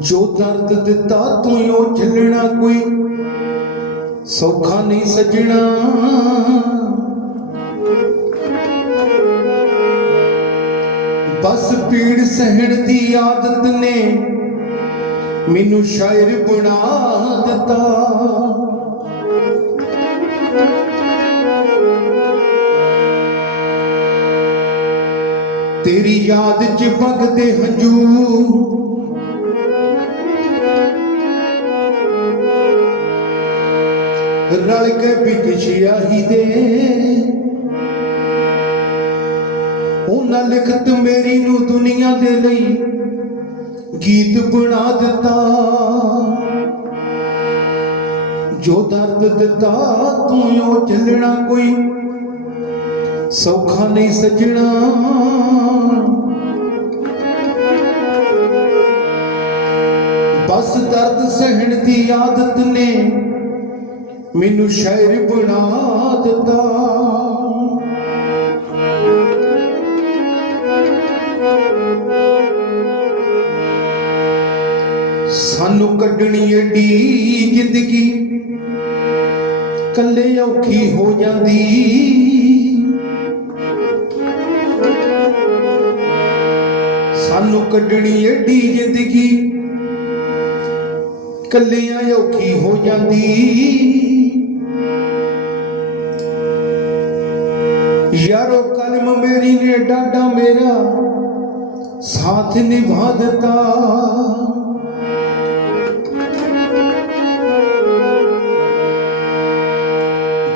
ਜੋ ਦਰਦ ਦਿੱਤਾ ਤੂੰ ਉਹ ਝੱਲਣਾ ਕੋਈ, ਸੌਖਾ ਨਹੀਂ ਸੱਜਣਾ। ਬਸ ਪੀੜ ਸਹਿਣ ਦੀ ਆਦਤ ਨੇ, ਮੈਨੂੰ ਸ਼ਾਇਰ ਬਣਾ ਦਿੱਤਾ। ਤੇਰੀ ਯਾਦ ਚ ਵਗਦੇ ਹੰਝੂ। ਰਲ ਕੇ ਵਿੱਚ ਸ਼ਿਆਹੀ ਦੇ। ਉਹਨਾਂ ਲਿਖਤ ਮੇਰੀ ਨੂੰ ਦੁਨੀਆ ਦੇ ਲਈ ਗੀਤ ਬਣਾ ਦਿੱਤਾ। ਜੋ ਦਰਦ ਦਿੱਤਾ, ਤੂੰ ਉਹ ਚੱਲਣਾ ਕੋਈ ਸੌਖਾ ਨਹੀਂ ਸਜਣਾ। ਬਸ ਦਰਦ ਸਹਿਣ ਦੀ ਆਦਤ ਨੇ ਮੈਨੂੰ ਸ਼ਾਇਰ ਬਣਾ ਦਿੱਤਾ। ਸਾਨੂੰ ਕੱਢਣੀ ਏਡੀ ਜ਼ਿੰਦਗੀ ਕੱਲੇ ਔਖੀ ਹੋ ਜਾਂਦੀ। ਸਾਨੂੰ ਕੱਢਣੀ ਏਡੀ ਜ਼ਿੰਦਗੀ। ਕੱਲਿਆਂ ਔਖੀ ਹੋ ਜਾਂਦੀ। ਯਾਰੋ ਕਲਮ ਮੇਰੀ ਨੇ ਡਾਡਾ ਮੇਰਾ ਸਾਥ ਨਿਭਾ ਦਿੱਤਾ।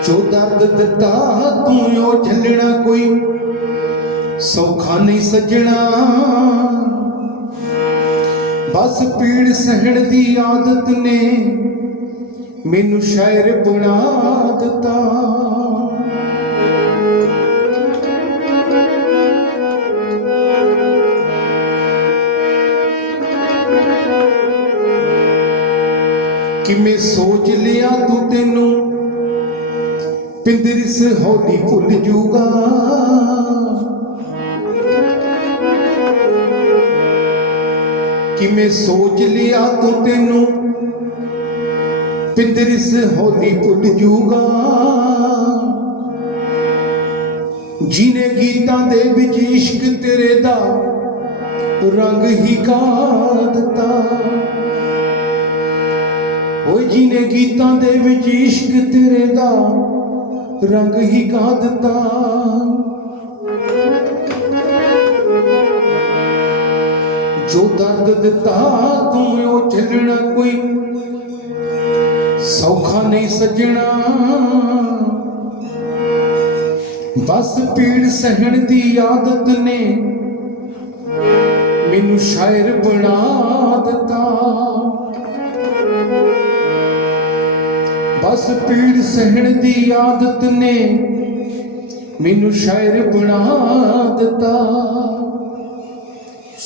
ਜੋ ਦਰਦ ਦਿੱਤਾ ਤੂੰ ਉਹ ਝੱਲਣਾ ਕੋਈ ਸੌਖਾ ਨਹੀਂ ਸੱਜਣਾ। ਬਸ ਪੀੜ ਸਹਿਣ ਦੀ ਆਦਤ ਨੇ ਮੈਨੂੰ ਸ਼ਾਇਰ ਬਣਾ ਦਿੱਤਾ। ਕਿਵੇਂ ਸੋਚ ਲਿਆ ਤੂੰ ਤੈਨੂੰ? ਪਿੰਦਰਿਸ ਹੌਲੀ ਭੁੱਲ ਜੂਗਾ। ਕਿਵੇਂ ਸੋਚ ਲਿਆ ਤੂੰ ਤੈਨੂੰ? ਪਿੰਦਰਿਸ ਹੌਲੀ ਭੁੱਲ ਜੂਗਾ। ਜਿਨੇ ਗੀਤਾਂ ਦੇ ਵਿੱਚ ਇਸ਼ਕ ਤੇਰੇ ਦਾ ਰੰਗ ਹੀ ਕਾ ਦਿੱਤਾ। ਓਏ ਜਿਨੇ ਗੀਤਾਂ ਦੇ ਵਿੱਚ ਇਸ਼ਕ ਤੇਰੇ ਦਾ ਰੰਗ ਹੀ ਕਾ ਦਿੱਤਾ। ਜੋ ਦਰਦ ਦਿੱਤਾ ਤੂੰ ਉਹ ਛੱਡਣਾ ਕੋਈ। ਸੌਖਾ ਨਹੀਂ ਸੱਜਣਾ। ਬਸ ਪੀੜ ਸਹਿਣ ਦੀ ਆਦਤ ਨੇ ਮੈਨੂੰ ਸ਼ਾਇਰ ਬਣਾ ਦਿੱਤਾ। ਬਸ ਪੀੜ ਸਹਿਣ ਦੀ ਆਦਤ ਨੇ ਮੈਨੂੰ ਸ਼ਾਇਰ ਬਣਾ ਦਿੱਤਾ।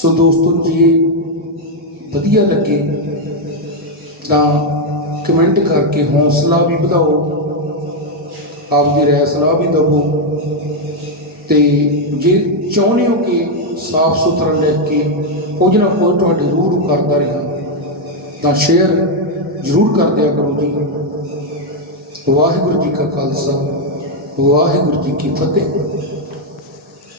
ਸੋ ਦੋਸਤੋ, ਜੇ ਵਧੀਆ ਲੱਗੇ ਤਾਂ ਕਮੈਂਟ ਕਰਕੇ ਹੌਸਲਾ ਵੀ ਵਧਾਓ, ਆਪਦੀ ਰਹਿ ਸਲਾਹ ਵੀ ਦਵੋ ਤੇ ਜੇ ਚਾਹੁੰਦੇ ਹੋ ਕਿ ਸਾਫ਼ ਸੁਥਰਾ ਲਿਖ ਕੇ ਕੁਝ ਨਾ ਕੁਝ ਤੁਹਾਡੇ ਰੂਹ ਕਰਦਾ ਰਿਹਾ, ਤਾਂ ਸ਼ੇਅਰ ਜ਼ਰੂਰ ਕਰ ਦਿਆ ਕਰੋ ਜੀ। ਵਾਹਿਗੁਰੂ ਜੀ ਕਾ ਖਾਲਸਾ, ਵਾਹਿਗੁਰੂ ਜੀ ਕੀ ਫਤਿਹ।